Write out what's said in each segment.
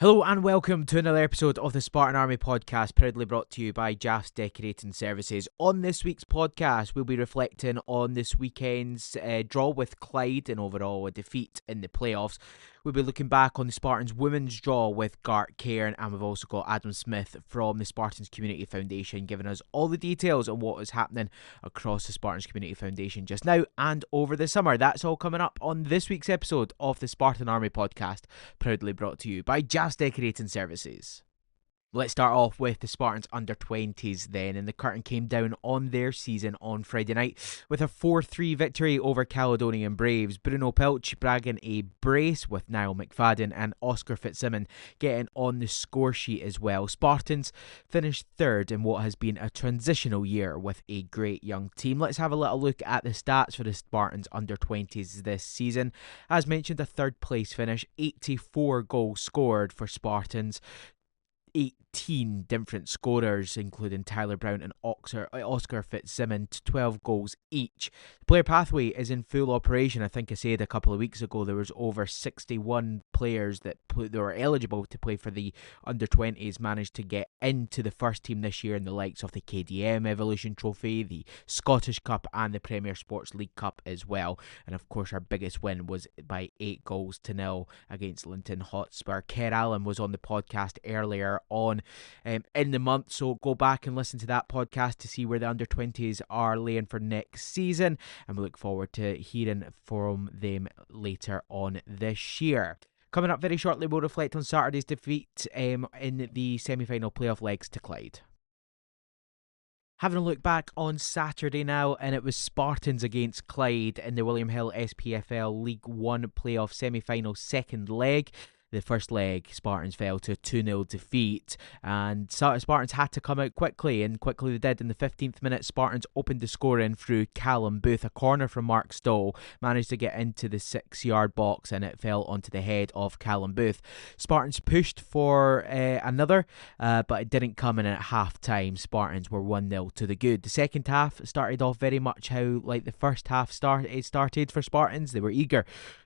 Hello and welcome to another episode of the Spartan Army podcast, proudly brought to you by Jaff's Decorating Services. On this week's podcast, we'll be reflecting on this weekend's draw with Clyde and overall a defeat in the playoffs. We'll be looking back on the Spartans Women's draw with Gart Cairn, and we've also got Adam Smith from the Spartans Community Foundation giving us all the details on what is happening across the Spartans Community Foundation just now and over the summer. That's all coming up on this week's episode of the Spartan Army podcast, proudly brought to you by Jaff's Decorating Services. Let's start off with the Spartans under-20s then, and the curtain came down on their season on Friday night with a 4-3 victory over Caledonian Braves. Bruno Pilch bragging a brace with Niall McFadden and Oscar Fitzsimmons getting on the score sheet as well. Spartans finished third in what has been a transitional year with a great young team. Let's have a little look at the stats for the Spartans under-20s this season. As mentioned, a third place finish, 84 goals scored for Spartans. 18 different scorers, including Tyler Brown and Oscar Fitzsimmons, 12 goals each. The player pathway is in full operation. I think I said a couple of weeks ago there was over 61 players that were eligible to play for the under-20s managed to get into the first team this year in the likes of the KDM Evolution Trophy, the Scottish Cup and the Premier Sports League Cup as well. And of course our biggest win was by 8-0 against Linton Hotspur. Kerr Allen was on the podcast earlier on in the month, so go back and listen to that podcast to see where the under-20s are laying for next season, and we look forward to hearing from them later on this year. Coming up very shortly, we'll reflect on Saturday's defeat in the semi-final playoff legs to Clyde. Having a look back on Saturday now, and it was Spartans against Clyde in the William Hill SPFL League 1 playoff semi-final second leg. The first leg, Spartans fell to a 2-0 defeat, and Spartans had to come out quickly, and quickly they did. In the 15th minute, Spartans opened the scoring through Callum Booth. A corner from Mark Stoll managed to get into the 6-yard box, and it fell onto the head of Callum Booth. Spartans pushed for another, but it didn't come in at half-time. Spartans were 1-0 to the good. The second half started off very much how like the first half started for Spartans. They were eager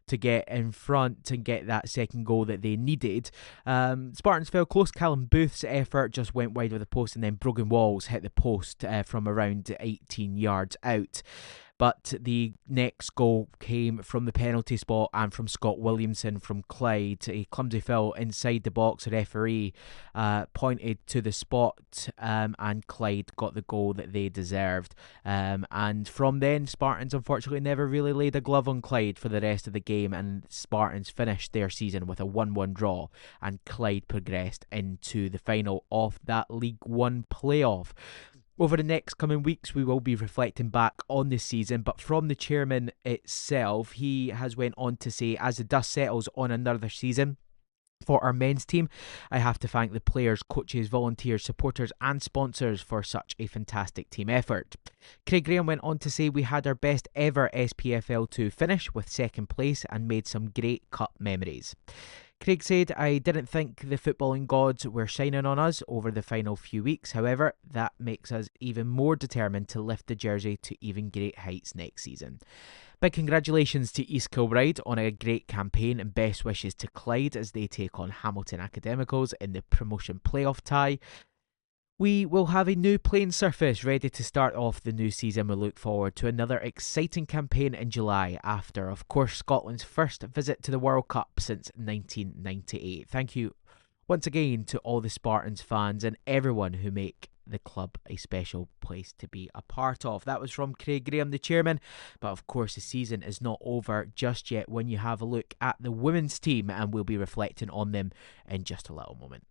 to get in front and get that second goal that they needed. Spartans fell close. Callum Booth's effort just went wide of the post, and then Brogan Walls hit the post from around 18 yards out. But the next goal came from the penalty spot and from Scott Williamson from Clyde. A clumsy foul inside the box. A referee pointed to the spot, and Clyde got the goal that they deserved. And from then, Spartans unfortunately never really laid a glove on Clyde for the rest of the game, and Spartans finished their season with a 1-1 draw, and Clyde progressed into the final of that League 1 playoff. Over the next coming weeks, we will be reflecting back on this season, but from the chairman itself, he has went on to say, as the dust settles on another season for our men's team, I have to thank the players, coaches, volunteers, supporters and sponsors for such a fantastic team effort. Craig Graham went on to say, we had our best ever SPFL2 finish with second place and made some great cup memories. Craig said, I didn't think the footballing gods were shining on us over the final few weeks. However, that makes us even more determined to lift the jersey to even great heights next season. Big congratulations to East Kilbride on a great campaign, and best wishes to Clyde as they take on Hamilton Academicals in the promotion playoff tie. We will have a new playing surface ready to start off the new season. We look forward to another exciting campaign in July after, of course, Scotland's first visit to the World Cup since 1998. Thank you once again to all the Spartans fans and everyone who make the club a special place to be a part of. That was from Craig Graham, the chairman. But of course, the season is not over just yet when you have a look at the women's team, and we'll be reflecting on them in just a little moment.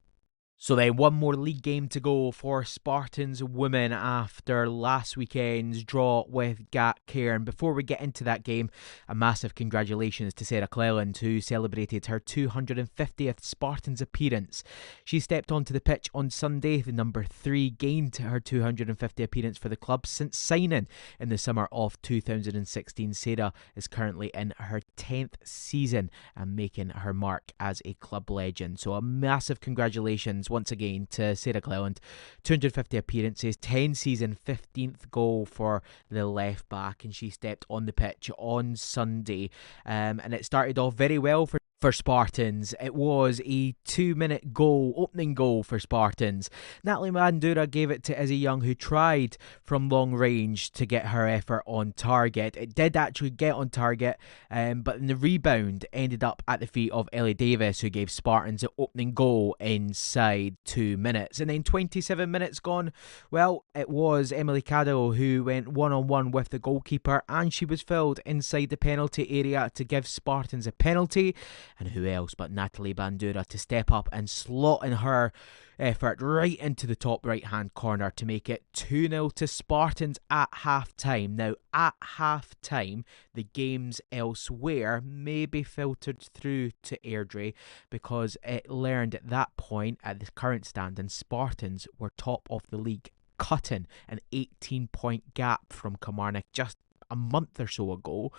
So then one more league game to go for Spartans Women after last weekend's draw with Gart Cairn. Before we get into that game, a massive congratulations to Sarah Cleland, who celebrated her 250th Spartans appearance. She stepped onto the pitch on Sunday. The number 3 gained her 250th appearance for the club since signing in the summer of 2016. Sarah is currently in her 10th season and making her mark as a club legend. So a massive congratulations once again to Sarah Cleland. 250 appearances, 10 season, 15th goal for the left back, and she stepped on the pitch on Sunday, and it started off very well for for Spartans. It was a 2-minute goal, opening goal for Spartans. Natalie Bandura gave it to Izzy Young, who tried from long range to get her effort on target. It did actually get on target, but in the rebound ended up at the feet of Ellie Davis, who gave Spartans the opening goal inside 2 minutes. And then 27 minutes gone, well, it was Emily Caddo who went one-on-one with the goalkeeper, and she was filled inside the penalty area to give Spartans a penalty. And who else but Natalie Bandura to step up and slot in her effort right into the top right hand corner to make it 2-0 to Spartans at half time. Now, at half time, the games elsewhere maybe filtered through to Airdrie, because it learned at that point, at the current standing, Spartans were top of the league, cutting an 18-point gap from Kilmarnock just a month or so ago,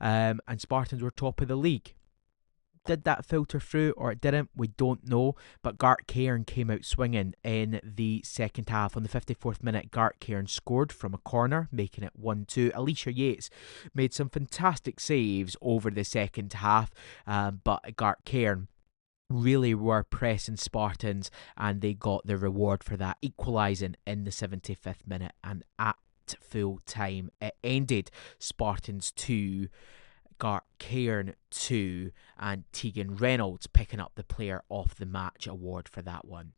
and Spartans were top of the league. Did that filter through or it didn't? We don't know. But Gart Cairn came out swinging in the second half. On the 54th minute, Gart Cairn scored from a corner, making it 1-2. Alicia Yates made some fantastic saves over the second half, but Gart Cairn really were pressing Spartans, and they got the reward for that, equalising in the 75th minute. And at full time, it ended Spartans 2, Gart Cairn 2, and Tegan Reynolds picking up the Player of the Match award for that one.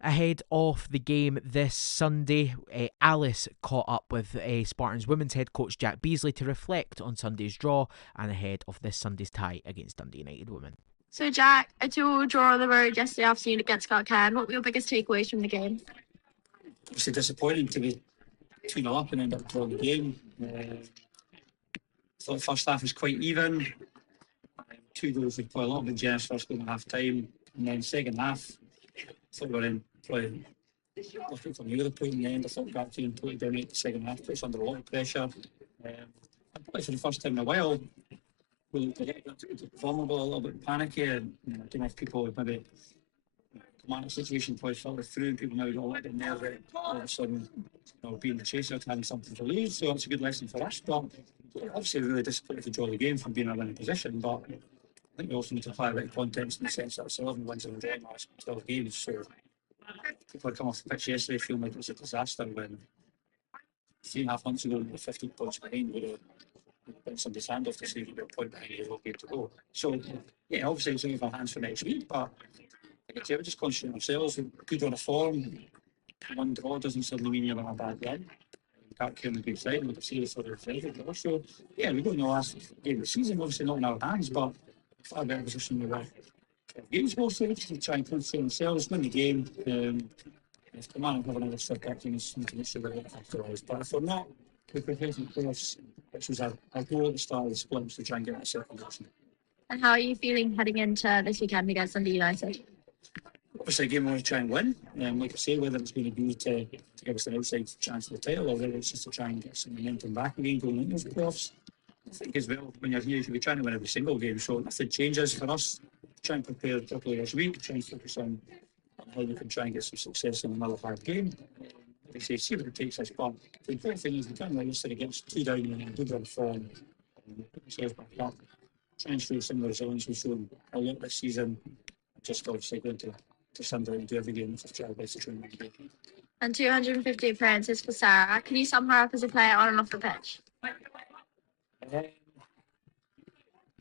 Ahead of the game this Sunday, Alice caught up with Spartans Women's head coach Jack Beasley to reflect on Sunday's draw and ahead of this Sunday's tie against Dundee United Women. So Jack, a 2-2 draw on the road yesterday afternoon against Clyde. What were your biggest takeaways from the game? Obviously disappointing to be 2-0 up and end up drawing the game. Thought the first half was quite even. 2 goals with quite a lot of generous first goal at half time, and then second half, I thought we were in probably looking for near the point in the end. I thought Gart Cairn totally dominated the second half, put us under a lot of pressure. And probably for the first time in a while, we looked a bit vulnerable, a little bit panicky, and I don't know if people would maybe command the situation probably filtered through, and people maybe got a little bit nervous all of a sudden, being the chaser, having something to lose. So it's a good lesson for us. But obviously, really disappointed to draw the game from being in a winning position. But I think we also need to apply a bit of context in the sense that it's 11 wins in the last 12 games. So people had come off the pitch yesterday feeling like it was a disaster when 3.5 months ago, we were 15 points behind. We were putting somebody's hand off to say we were a point behind the whole game to go. So, yeah, obviously it's in our hands for next week, but like I say, we're just concentrating ourselves. We're good on a form. One draw doesn't suddenly mean you're on a bad run. Gart Cairn on the good side, like I say, for the draw. So, yeah, we got in the last game of the season, obviously not in our hands, but far better position we were. Games mostly to try and concentrate themselves, win the game. If Kilmarnock have another step back, you need to make sure we're not afterwards. But if we're not, we're prepared to play us, which was our goal at the start of the split, to try and get that second position. And how are you feeling heading into this weekend against Dundee United? Obviously, a game we want to try and win. Like I say, whether it's going to be to give us an outside chance of the title, or whether it's just to try and get some momentum back again going into those playoffs. I think as well, when you're here, you should be trying to win every single game. So nothing changes for us. Try and prepare properly this week. Try and focus on how we can try and get some success in another hard game. Like I say, see what it takes us. But the important thing is we can't let yesterday against 2 down and a good run form. Put ourselves back up. Try and show some resilience we've shown a lot this season. Just obviously going to Sunday and do every game to try our best to try and win the game. And 250 appearances for Sarah. Can you sum her up as a player on and off the pitch?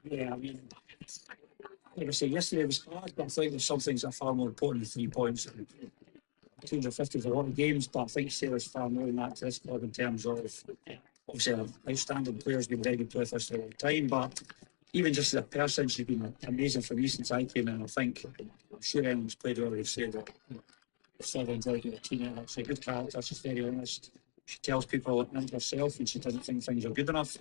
Yeah, I mean, like I say, yesterday was hard, but I think there's some things that are far more important than 3 points. 250 is a lot of games, but I think Sarah's far more than that to this club in terms of, obviously, an outstanding player, has been a very good player for us for a long time, but even just as a person, she's been amazing for me since I came in. I think, I'm sure anyone's played well, they've said that Sarah's very good at team. She's a good character, she's very honest. She tells people and herself, and she doesn't think things are good enough.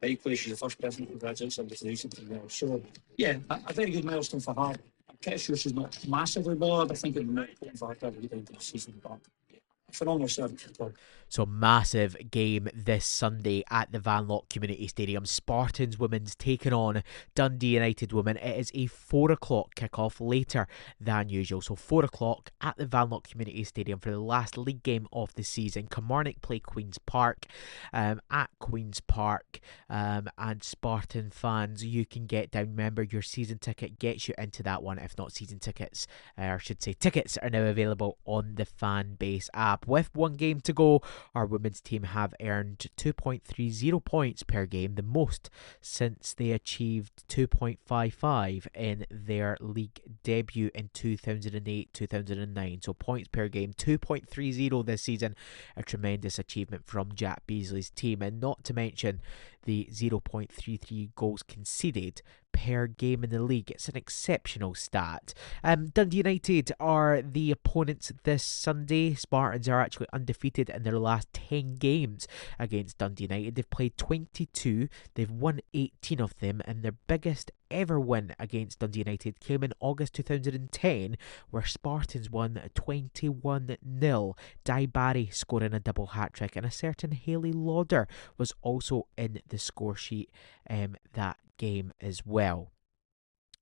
But equally, she's the first person to congratulate somebody for doing something well. So, yeah, a very good milestone for her. I'm pretty sure she's not massively bothered. I think it'd be more important for her to have a good end of the season, but a phenomenal servant for the club. So massive game this Sunday at the Vanlock Community Stadium. Spartans Women's taking on Dundee United Women. It is a 4 o'clock kickoff, later than usual. So 4 o'clock at the Vanlock Community Stadium for the last league game of the season. Kilmarnock play Queen's Park at Queen's Park. And Spartan fans, you can get down. Remember, your season ticket gets you into that one. If not, season tickets, or I should say tickets, are now available on the Fan Base app. With one game to go, our women's team have earned 2.30 points per game, the most since they achieved 2.55 in their league debut in 2008-2009. So points per game, 2.30 this season, a tremendous achievement from Jack Beasley's team, and not to mention the 0.33 goals conceded per game in the league. It's an exceptional stat. Dundee United are the opponents this Sunday. Spartans are actually undefeated in their last 10 games against Dundee United. They've played 22, they've won 18 of them, and their biggest ever win against Dundee United came in August 2010, where Spartans won 21-0. Di Barry scoring a double hat-trick, and a certain Hayley Lauder was also in the score sheet that game as well.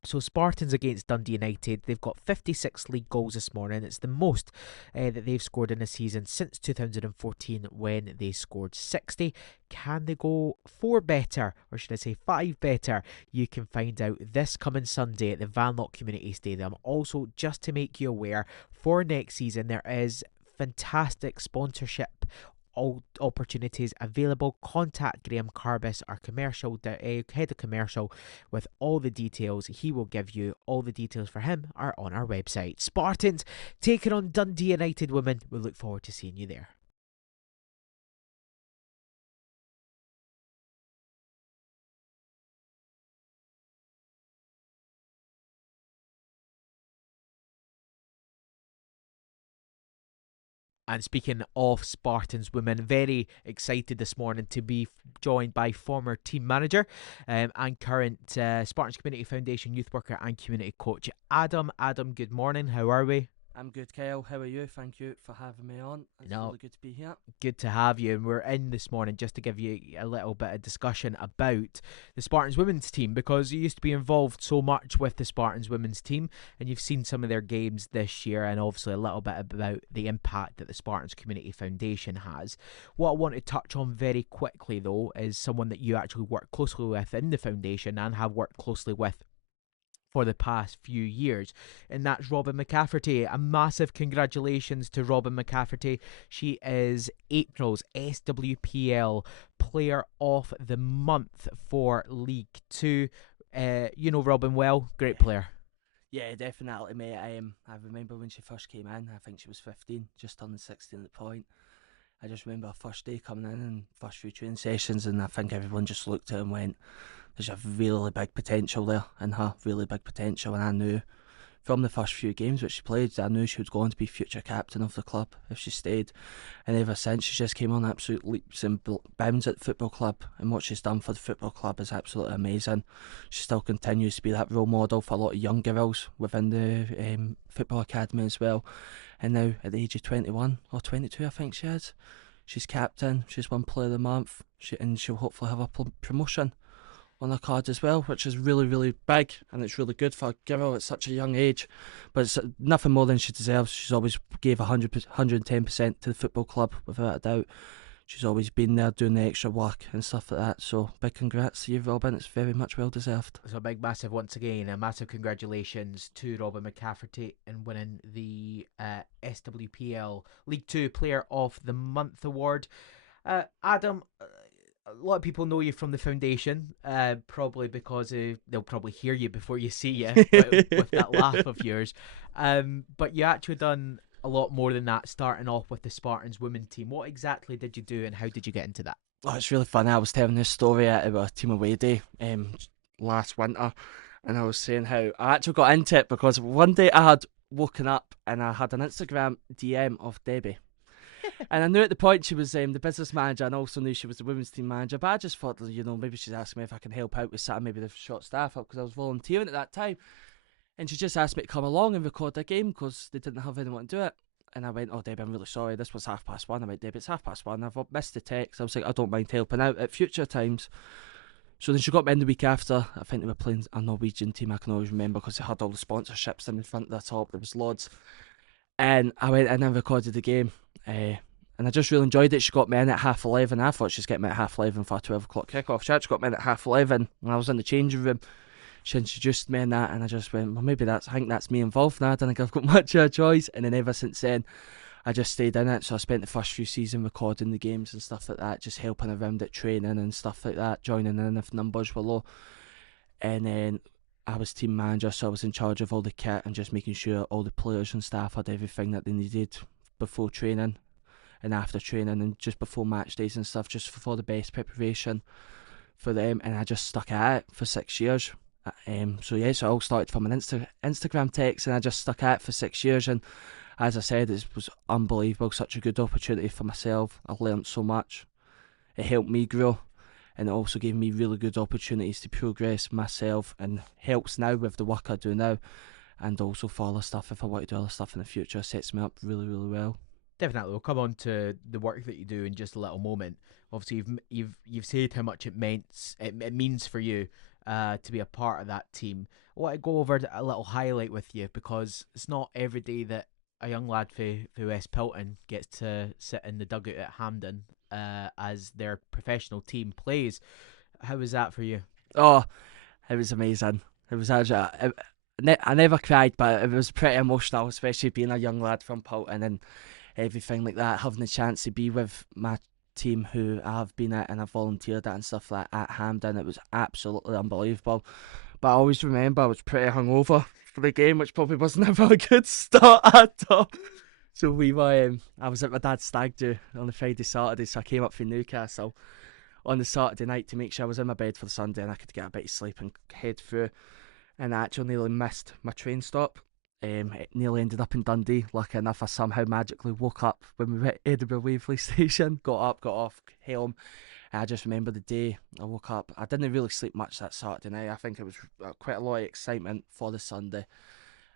So Spartans against Dundee United, they've got 56 league goals this morning. It's the most that they've scored in a season since 2014, when they scored 60. Can they go 4 better, or should I say 5 better? You can find out this coming Sunday at the Vanlock Community Stadium. Also, just to make you aware, for next season there is fantastic sponsorship opportunities available. Contact Graham Carbis, our head of commercial, with all the details. He will give you all the details. For him are on our website. Spartans taking on Dundee United Women. We look forward to seeing you there. And speaking of Spartans Women, very excited this morning to be joined by former team manager and current Spartans Community Foundation youth worker and community coach, Adam. Adam, good morning. How are we? I'm good, Kyle. How are you? Thank you for having me on. It's really good to be here. Good to have you. And we're in this morning just to give you a little bit of discussion about the Spartans Women's team, because you used to be involved so much with the Spartans Women's team, and you've seen some of their games this year, and obviously a little bit about the impact that the Spartans Community Foundation has. What I want to touch on very quickly, though, is someone that you actually work closely with in the foundation and have worked closely with for the past few years, and that's Robin McCafferty. A massive congratulations to Robin McCafferty. She is April's SWPL Player of the Month for League 2. You know Robin well, great player. Yeah, definitely, mate. I remember when she first came in, I think she was 15, just turned 16 at the point. I just remember her first day coming in and first few training sessions, and I think everyone just looked at her and went, there's a really big potential there in her, really big potential. And I knew from the first few games which she played, I knew she was going to be future captain of the club if she stayed. And ever since, she just came on absolute leaps and bounds at the football club, and what she's done for the football club is absolutely amazing. She still continues to be that role model for a lot of young girls within the football academy as well. And now at the age of 21 or 22, I think she is, she's captain, she's won Player of the Month, and she'll hopefully have a promotion on her card as well, which is really, really big, and it's really good for a girl at such a young age. But it's nothing more than she deserves. She's always gave 110% to the football club, without a doubt. She's always been there doing the extra work and stuff like that. So big congrats to you, Robin. It's very much well deserved. So a big, massive, once again, a massive congratulations to Robin McCafferty in winning the SWPL League 2 Player of the Month award. Adam, a lot of people know you from the foundation, probably because they'll probably hear you before you see you with that laugh of yours. But you actually done a lot more than that, starting off with the Spartans Women team. What exactly did you do, and how did you get into that? Oh, it's really funny. I was telling this story at our team away day last winter, and I was saying how I actually got into it because one day I had woken up and I had an Instagram DM of Debbie. And I knew at the point she was the business manager, and also knew she was the women's team manager, but I just thought, maybe she's asking me if I can help out with setting maybe the short staff up, because I was volunteering at that time. And she just asked me to come along and record a game because they didn't have anyone to do it. And I went, oh, Debbie, I'm really sorry. This was 1:30. I went, Debbie, it's 1:30. I've missed the text. I was like, I don't mind helping out at future times. So then she got me in the week after. I think they were playing a Norwegian team. I can always remember because they had all the sponsorships in front of the top. There was loads. And I went in and recorded the game. And I just really enjoyed it. She got me in at 11:30. I thought she was getting me at 11:30 for a 12 o'clock kickoff. She actually got me in at 11:30 when I was in the changing room. She introduced me in that, and I just went, well, maybe I think that's me involved now. I don't think I've got much of a choice. And then ever since then, I just stayed in it. So I spent the first few seasons recording the games and stuff like that, just helping around at training and stuff like that, joining in if numbers were low. And then I was team manager, so I was in charge of all the kit and just making sure all the players and staff had everything that they needed before training and after training and just before match days and stuff, just for the best preparation for them. And I just stuck at it for 6 years. So it all started from an Instagram text, and I just stuck at it for 6 years. And as I said, it was unbelievable, such a good opportunity for myself. I learnt so much. It helped me grow, and it also gave me really good opportunities to progress myself, and helps now with the work I do now, and also for other stuff. If I want to do other stuff in the future, it sets me up really, really well. Definitely, we'll come on to the work that you do in just a little moment. Obviously, you've said how much it means for you to be a part of that team. I want to go over a little highlight with you, because it's not every day that a young lad for West Pilton gets to sit in the dugout at Hampden as their professional team plays. How was that for you? Oh, it was amazing. It was actually, I never cried, but it was pretty emotional, especially being a young lad from Pilton and everything like that, having the chance to be with my team who I've been at and I've volunteered at and stuff like that at Hampden. It was absolutely unbelievable. But I always remember I was pretty hungover for the game, which probably was never a good start at all. So I was at my dad's stag do on the Friday, Saturday, so I came up from Newcastle on the Saturday night to make sure I was in my bed for the Sunday and I could get a bit of sleep and head through. And I actually nearly missed my train stop. It nearly ended up in Dundee. Lucky enough, I somehow magically woke up when we were at Edinburgh Waverley Station. Got up, got off, home. And I just remember the day I woke up. I didn't really sleep much that Saturday night. I think it was quite a lot of excitement for the Sunday.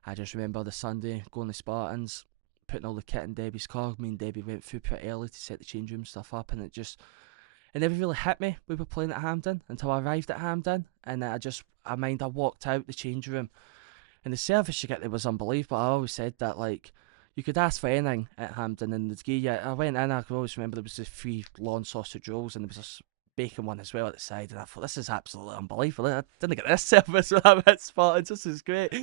I just remember the Sunday going to Spartans, putting all the kit in Debbie's car. Me and Debbie went through pretty early to set the change room stuff up, and it never really hit me. We were playing at Hampden until I arrived at Hampden, and I walked out the change room. And the service you get there was unbelievable. I always said that, like, you could ask for anything at Hampden, and I went in, I could always remember there was the 3 lawn sausage rolls, and there was a bacon one as well at the side, and I thought, this is absolutely unbelievable. I didn't get this service when I went to Spartans. This is great.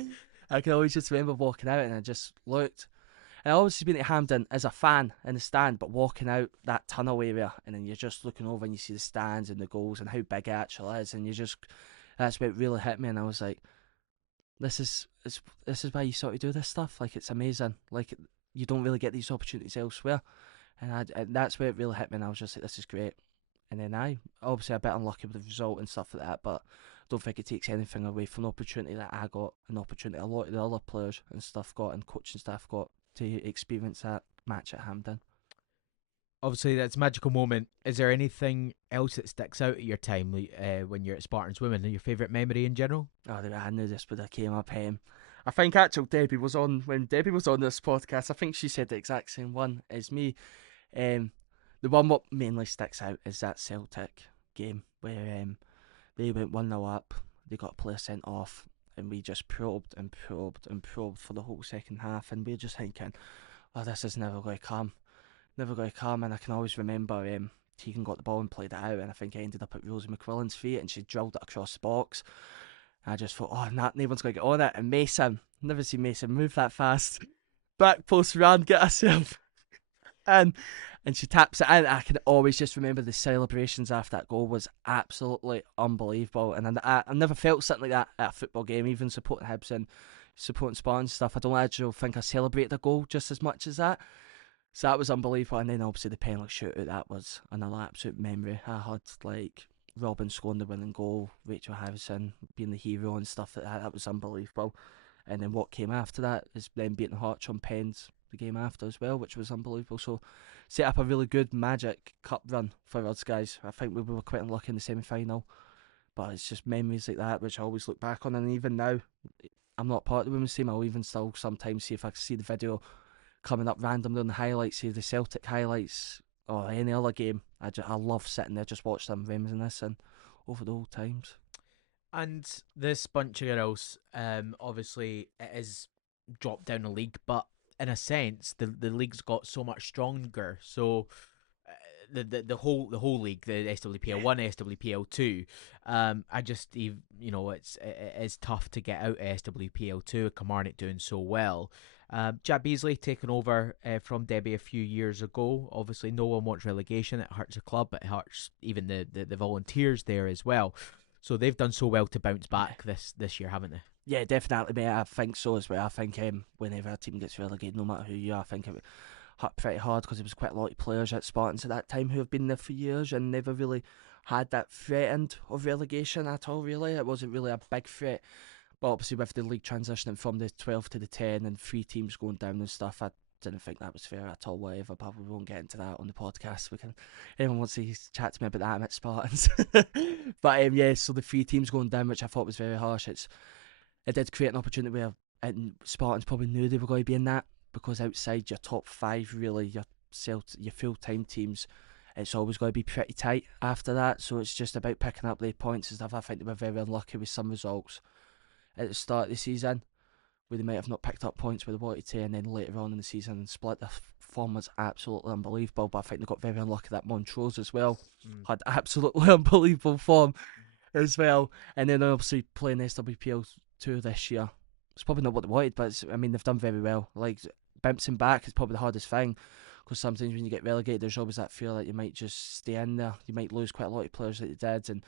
I can always just remember walking out, and I just looked. And I always been at Hampden as a fan in the stand, but walking out that tunnel area, and then you're just looking over and you see the stands and the goals and how big it actually is, and that's what really hit me, and I was like, this is why you sort of do this stuff. Like, it's amazing. Like, you don't really get these opportunities elsewhere, and that's where it really hit me. And I was just like, this is great. And then obviously a bit unlucky with the result and stuff like that, but I don't think it takes anything away from the opportunity that I got, an opportunity a lot of the other players and stuff got, and coaching staff got, to experience that match at Hampden. Obviously, that's a magical moment. Is there anything else that sticks out at your time when you're at Spartans Women? Your favourite memory in general? Oh, I knew this would have came up. I think actually Debbie was on, when Debbie was on this podcast, I think she said the exact same one as me. The one what mainly sticks out is that Celtic game where they went 1-0 up, they got a player sent off, and we just probed and probed and probed for the whole second half, and we were just thinking, oh, this is never going to come. Never going to come. And I can always remember Tegan got the ball and played it out, and I think it ended up at Rosie McQuillan's feet, and she drilled it across the box. And I just thought, oh, no one's going to get on it. And Mason, never seen Mason move that fast. Back post run, get herself. and she taps it in. I can always just remember the celebrations after that goal was absolutely unbelievable. And I've never felt something like that at a football game, even supporting Hibs and supporting Spartans stuff. I don't actually think I celebrated a goal just as much as that. So that was unbelievable. And then obviously the penalty shootout, that was another absolute memory. I had like Robin scoring the winning goal, Rachel Harrison being the hero and stuff like that. That was unbelievable. And then what came after that is then beating Hartch on pens the game after as well, which was unbelievable. So set up a really good Magic Cup run for us guys. I think we were quite unlucky in the semi-final, but it's just memories like that which I always look back on. And even now, I'm not part of the women's team. I'll even still sometimes see if I can see the video coming up randomly on the highlights, say the Celtic highlights or any other game. I love sitting there, just watch them reminiscing over the old times. And this bunch of girls, obviously it is dropped down a league, but in a sense, the league's got so much stronger. So the whole league, the SWPL 1, SWPL 2, it's tough to get out of SWPL 2. Kilmarnock doing so well. Jack Beasley taking over from Debbie a few years ago. Obviously, no one wants relegation. It hurts the club, but it hurts even the volunteers there as well. So they've done so well to bounce back this year, haven't they? Yeah, definitely, mate. I think so as well. I think whenever a team gets relegated, no matter who you are, I think it hurt pretty hard because there was quite a lot of players at Spartans at that time who have been there for years and never really had that threatened of relegation at all, really. It wasn't really a big threat. But obviously with the league transitioning from the 12 to the 10 and 3 teams going down and stuff, I didn't think that was fair at all, whatever, but we won't get into that on the podcast. Everyone wants to chat to me about that, I'm at Spartans. But yeah, so the 3 teams going down, which I thought was very harsh. It did create an opportunity where Spartans probably knew they were going to be in that, because outside your top 5, really, your full-time teams, it's always going to be pretty tight after that. So it's just about picking up the points and stuff. I think they were very unlucky with some results at the start of the season, where they might have not picked up points where they wanted to, and then later on in the season and split. The form was absolutely unbelievable, but I think they got very unlucky that Montrose as well had absolutely unbelievable form as well. And then obviously playing SWPL 2 this year, it's probably not what they wanted, but they've done very well. Like, bouncing back is probably the hardest thing, because sometimes when you get relegated, there's always that fear that you might just stay in there. You might lose quite a lot of players that you did, and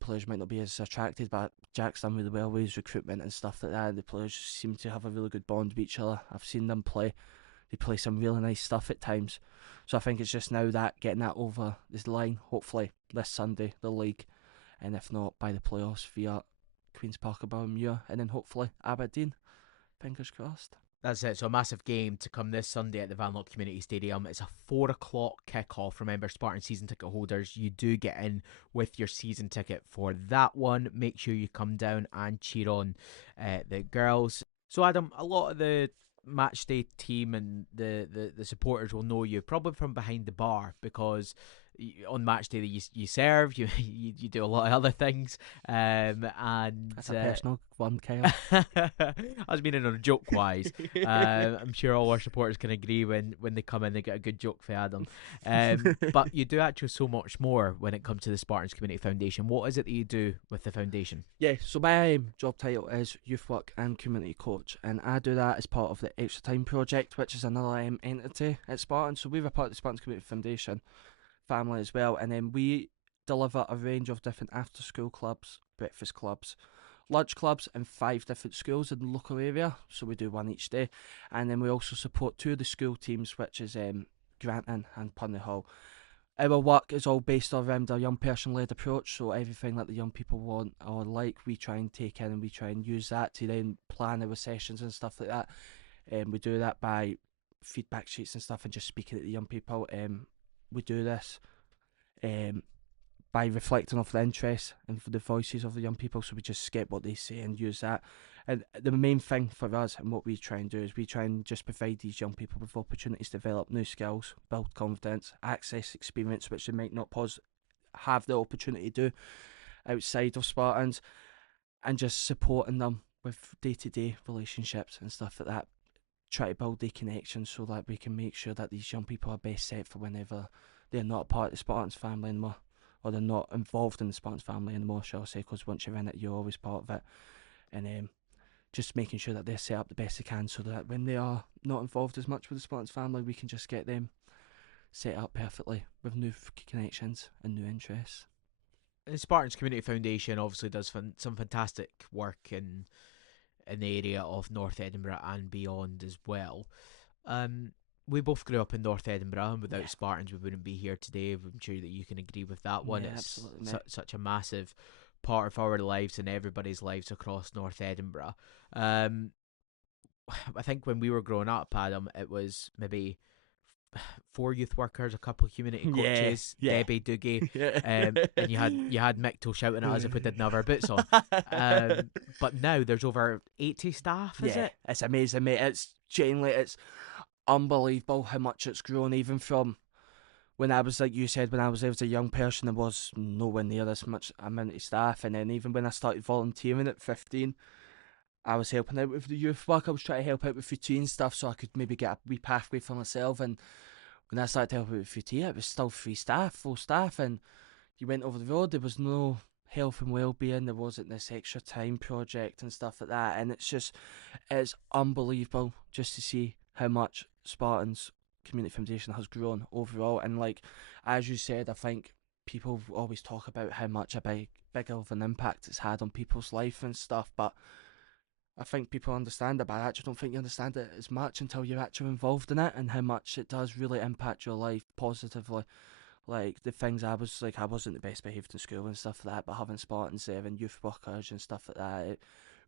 players might not be as attracted, but Jack's done really well with his recruitment and stuff like that. The players seem to have a really good bond with each other. I've seen them play. They play some really nice stuff at times. So I think it's just now that getting that over this line, hopefully this Sunday, the league, and if not, by the playoffs via Queen's Park or Muir, and then hopefully Aberdeen. Fingers crossed. That's it. So a massive game to come this Sunday at the Vanlock Community Stadium. It's a 4 o'clock kickoff. Remember, Spartan season ticket holders, you do get in with your season ticket for that one. Make sure you come down and cheer on the girls. So Adam, a lot of the match day team and the supporters will know you probably from behind the bar, because on match day you serve, you do a lot of other things, and that's a personal one, Kyle. I was meaning on a joke wise. I'm sure all our supporters can agree when they come in, they get a good joke for Adam. But you do actually so much more when it comes to the Spartans Community Foundation. What is it that you do with the foundation? Yeah, so my job title is Youth Work and Community Coach, and I do that as part of the Extra Time Project, which is another entity at Spartans. So we're a part of the Spartans Community Foundation family as well, and then we deliver a range of different after school clubs, breakfast clubs, lunch clubs in 5 different schools in the local area, so we do one each day. And then we also support 2 of the school teams, which is Granton and Purnley Hall. Our work is all based around a young person led approach, so everything that the young people want or like, we try and take in, and we try and use that to then plan our sessions and stuff like that. We do that by feedback sheets and stuff, and just speaking at the young people. We do this by reflecting off the interests and for the voices of the young people, so we just get what they say and use that. And the main thing for us and what we try and do is we try and just provide these young people with opportunities to develop new skills, build confidence, access experience which they might not have the opportunity to do outside of Spartans, and just supporting them with day-to-day relationships and stuff like that. Try to build the connections so that we can make sure that these young people are best set for whenever they're not a part of the Spartans family anymore, or they're not involved in the Spartans family anymore, shall I say, because once you're in it, you're always part of it. And just making sure that they're set up the best they can, so that when they are not involved as much with the Spartans family, we can just get them set up perfectly with new connections and new interests. The Spartans Community Foundation obviously does some fantastic work in the area of North Edinburgh and beyond as well. We both grew up in North Edinburgh, and without Spartans we wouldn't be here today. I'm sure that you can agree with that one. Yeah, it's such a massive part of our lives and everybody's lives across North Edinburgh. I think when we were growing up, Adam, it was maybe 4 youth workers, a couple of community coaches, Debbie, Doogie, and you had Micto shouting at us if we didn't have our boots on. But now there's over 80 staff. Is it? It's amazing, mate. It's genuinely unbelievable how much it's grown, even from when I was, like you said, when I was there as a young person, there was nowhere near this much amount of staff. And then even when I started volunteering at 15, I was helping out with the youth work. I was trying to help out with routine stuff so I could maybe get a wee pathway for myself. And when I started to help out with routine, it was still full staff. And you went over the road, there was no health and well-being, there wasn't this extra time project and stuff like that. And it's unbelievable just to see how much Spartans Community Foundation has grown overall. And like as you said, I think people always talk about how much a big of an impact it's had on people's life and stuff, but I think people understand it, but I actually don't think you understand it as much until you're actually involved in it, and how much it does really impact your life positively. Like the things I wasn't the best behaved in school and stuff like that, but having Spartans there and youth workers and stuff like that, it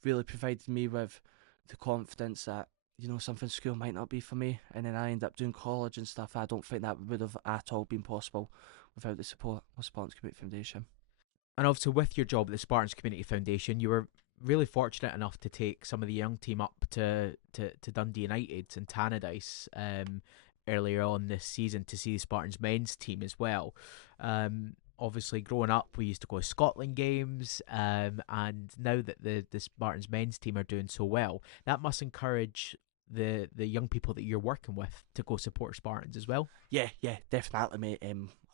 really provided me with the confidence that, you know, something school might not be for me. And then I ended up doing college and stuff. I don't think that would have at all been possible without the support of Spartans Community Foundation. And obviously, with your job at the Spartans Community Foundation, you were really fortunate enough to take some of the young team up to Dundee United and Tannadice earlier on this season to see the Spartans men's team as well. Obviously, growing up, we used to go to Scotland games, and now that the Spartans men's team are doing so well, that must encourage the young people that you're working with to go support Spartans as well. Yeah, definitely, mate.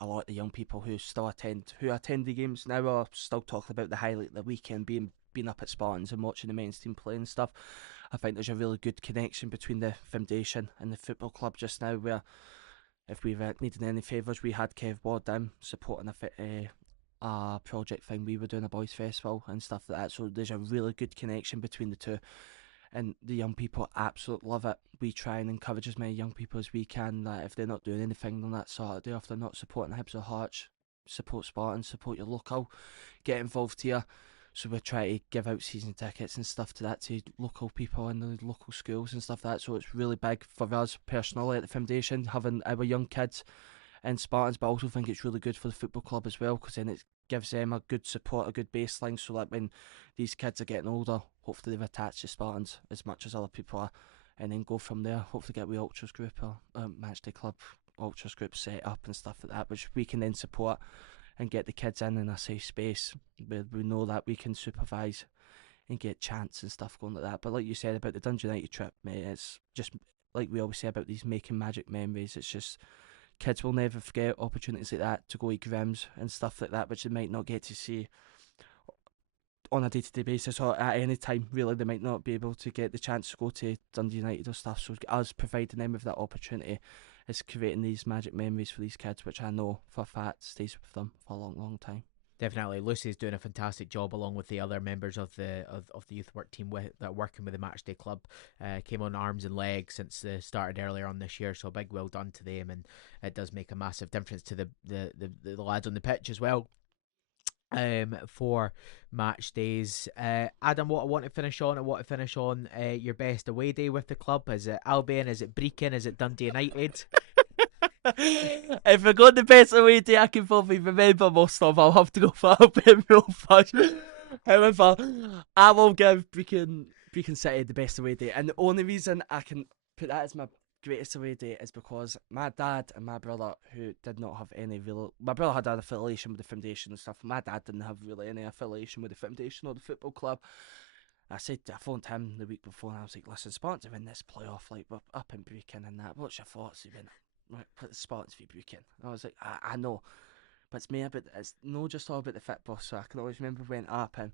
A lot of the young people who attend the games now are still talking about the highlight of the weekend being up at Spartans and watching the men's team play and stuff. I think there's a really good connection between the foundation and the football club just now, where if we've needed any favours, we had Kev Ward down supporting a project thing we were doing, a boys festival and stuff like that. So there's a really good connection between the two, and the young people absolutely love it. We try and encourage as many young people as we can that if they're not doing anything on that Saturday, if they're not supporting Hibs or Hearts, support Spartans, support your local, get involved here. So we try to give out season tickets and stuff to that to local people in the local schools and stuff like that. So it's really big for us personally at the foundation, having our young kids in Spartans, but I also think it's really good for the football club as well, because then it gives them a good support, a good baseline, so that when these kids are getting older, hopefully they've attached to Spartans as much as other people are, and then go from there, hopefully get a wee ultras group or matchday club ultras group set up and stuff like that, which we can then support and get the kids in a safe space where we know that we can supervise and get chants and stuff going like that. But like you said about the Dundee United trip, mate, it's just like we always say about these making magic memories. It's just kids will never forget opportunities like that to go to Grims and stuff like that, which they might not get to see on a day-to-day basis or at any time. Really, they might not be able to get the chance to go to Dundee United or stuff. So us providing them with that opportunity is creating these magic memories for these kids, which I know for a fact stays with them for a long, long time. Definitely, Lucy's doing a fantastic job along with the other members of the youth work team that are working with the Matchday Club. Came on arms and legs since they started earlier on this year, so a big well done to them, and it does make a massive difference to the lads on the pitch as well. For match days, Adam, what I want to finish on, your best away day with the club. Is it Albion? Is it Brecon? Is it Dundee United? If I got the best away day I can probably remember most of, I'll have to go for Albion real fast. However, I will give Brecon City the best away day, and the only reason I can put that as my greatest away day is because my dad and my brother, who did not have any real... My brother had an affiliation with the foundation and stuff. My dad didn't have really any affiliation with the foundation or the football club. I phoned him the week before and I was like, listen, Spartans are in this playoff, like, we're up in Brecon and that. What's your thoughts? He went, right, put the Spartans v Brecon. And I was like, I know. But it's no just all about the football, so I can always remember we went up and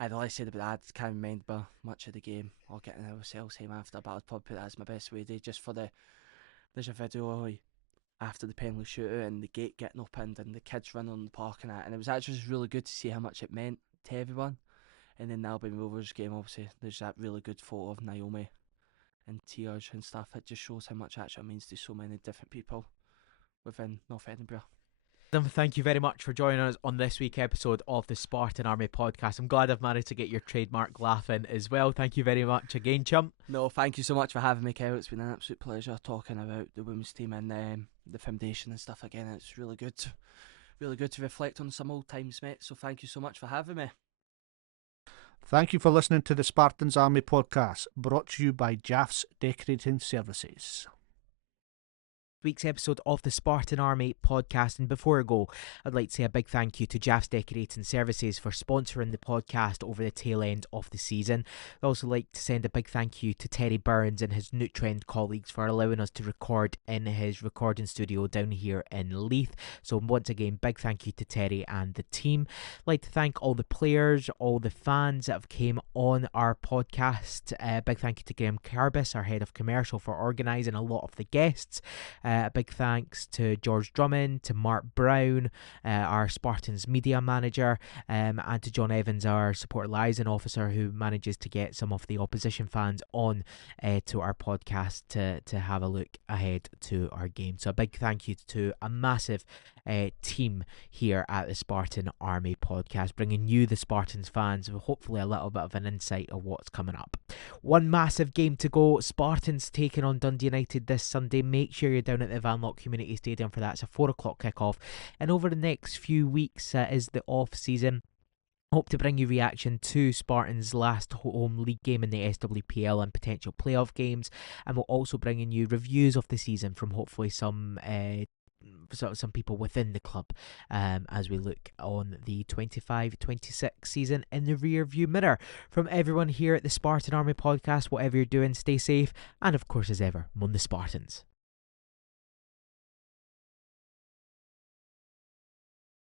I'd always said about that, can't remember much of the game or getting ourselves home after, but I'd probably put that as my best way day just for there's a video after the penalty shootout and the gate getting opened and the kids running on the park and that, and it was actually just really good to see how much it meant to everyone. And then the Albion Rovers game, obviously, there's that really good photo of Naomi in tears and stuff. It just shows how much actually means to so many different people within North Edinburgh. Thank you very much for joining us on this week's episode of the Spartan Army podcast. I'm glad I've managed to get your trademark laugh in as well. Thank you very much again, chump. No, thank you so much for having me, Kev. It's been an absolute pleasure talking about the women's team and the foundation and stuff again. It's really good to reflect on some old times, mate. So thank you so much for having me. Thank you for listening to the Spartans Army podcast, brought to you by Jaff's Decorating Services. week's episode of the Spartan Army podcast. And before I go, I'd like to say a big thank you to Jaff's Decorating Services for sponsoring the podcast over the tail end of the season. I'd also like to send a big thank you to Terry Burns and his Nutrend colleagues for allowing us to record in his recording studio down here in Leith. So once again, big thank you to Terry and the team. I'd like to thank all the players, all the fans that have came on our podcast. Big thank you to Graham Carbis, our head of commercial, for organising a lot of the guests. A big thanks to George Drummond, to Mark Brown, our Spartans media manager, and to John Evans, our support liaison officer, who manages to get some of the opposition fans on to our podcast to have a look ahead to our game. So a big thank you to a massive team here at the Spartan Army podcast, bringing you, the Spartans fans, with hopefully a little bit of an insight of what's coming up. One massive game to go. Spartans taking on Dundee United this Sunday. Make sure you're down at the Vanlock Community Stadium for that. It's a 4 o'clock kickoff, and over the next few weeks is the off season. Hope to bring you reaction to Spartans' last home league game in the SWPL and potential playoff games, and we'll also bring in you reviews of the season from hopefully some people within the club as we look on the 25-26 season in the rear view mirror. From everyone here at the Spartan Army podcast, whatever you're doing, stay safe, and of course, as ever, Mon the Spartans.